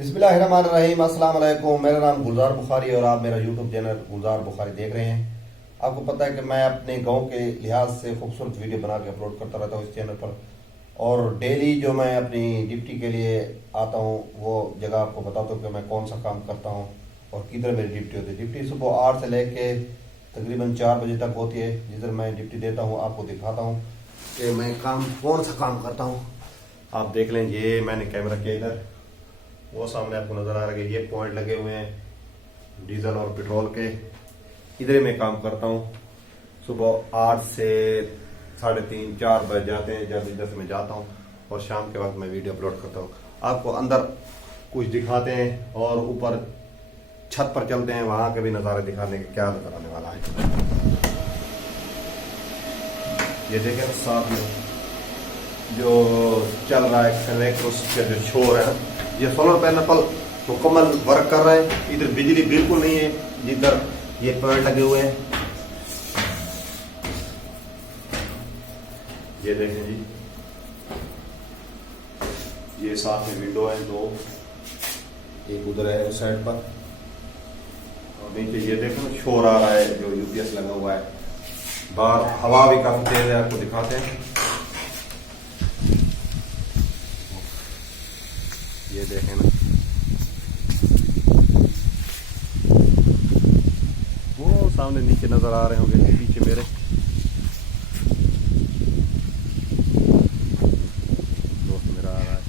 बिस्मिल्लाहिर्रहमानिर्रहीम। अस्सलाम वालेकुम। मेरा नाम गुलजार बुखारी और आप मेरा यूट्यूब चैनल गुलजार बुखारी देख रहे हैं। आपको पता है कि मैं अपने गांव के लिहाज से खूबसूरत वीडियो बना के अपलोड करता रहता हूँ इस चैनल पर, और डेली जो मैं अपनी ड्यूटी के लिए आता हूँ वो जगह आपको बताता हूँ कि मैं कौन सा काम करता हूँ और किधर मेरी ड्यूटी होती है। ड्यूटी सुबह 8 से लेके तकरीबन 4 बजे तक होती है। जिधर मैं ड्यूटी देता हूँ आपको दिखाता हूँ कि मैं कौन सा काम करता हूँ। आप देख लें, ये मैंने कैमरा किया इधर, वो सामने आपको नजर आ रहा है। ये पॉइंट लगे हुए हैं डीजल और पेट्रोल के, इधर मैं काम करता हूँ। सुबह 8 से 3:30 4 बज जाते हैं जब इधर से मैं जाता हूँ, और शाम के वक्त मैं वीडियो अपलोड करता हूँ। आपको अंदर कुछ दिखाते हैं और ऊपर छत पर चलते हैं, वहां के भी नज़ारे दिखाने के क्या नजर आने वाला है। ये देखें साथ में जो चल रहा है कनेक्ट, उसके जो छोर है, ये सोलर पैनल पर मुकम्मल वर्क कर रहा है। इधर बिजली बिल्कुल नहीं है, जिधर ये पॉइंट लगे हुए हैं। ये देखें जी, ये साथ में विंडो है दो, एक उधर है उस साइड पर, और नीचे ये देखो शोर आ रहा है जो यूपीएस लगा हुआ है। बाहर हवा भी काफी तेज है, आपको दिखाते हैं। ये देखें ना, वो सामने नीचे नजर आ रहे होंगे पीछे मेरे, दोस्त मेरा आ रहा है।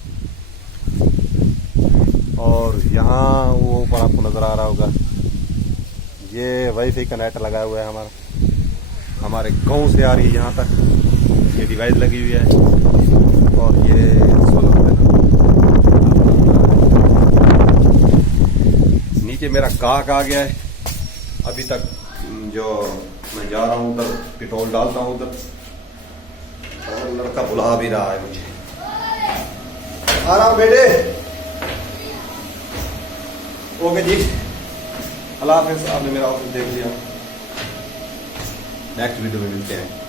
और यहाँ वो ऊपर आपको नजर आ रहा होगा, ये वाईफाई का नेट लगा हुआ है हमारे गांव से आ रही है यहाँ तक, ये डिवाइस लगी हुई है। और ये सोलर पैनल, नीचे मेरा गाहक आ गया है। अभी तक जो मैं जा रहा हूँ उधर पेट्रोल डालता हूँ उधर, और लड़का बुला भी रहा है मुझे। आ रहा हूँ बेटे। ओके जी, अल्लाह हाफिज़। आपने मेरा ऑफिस देख लिया, नेक्स्ट वीडियो में मिलते हैं।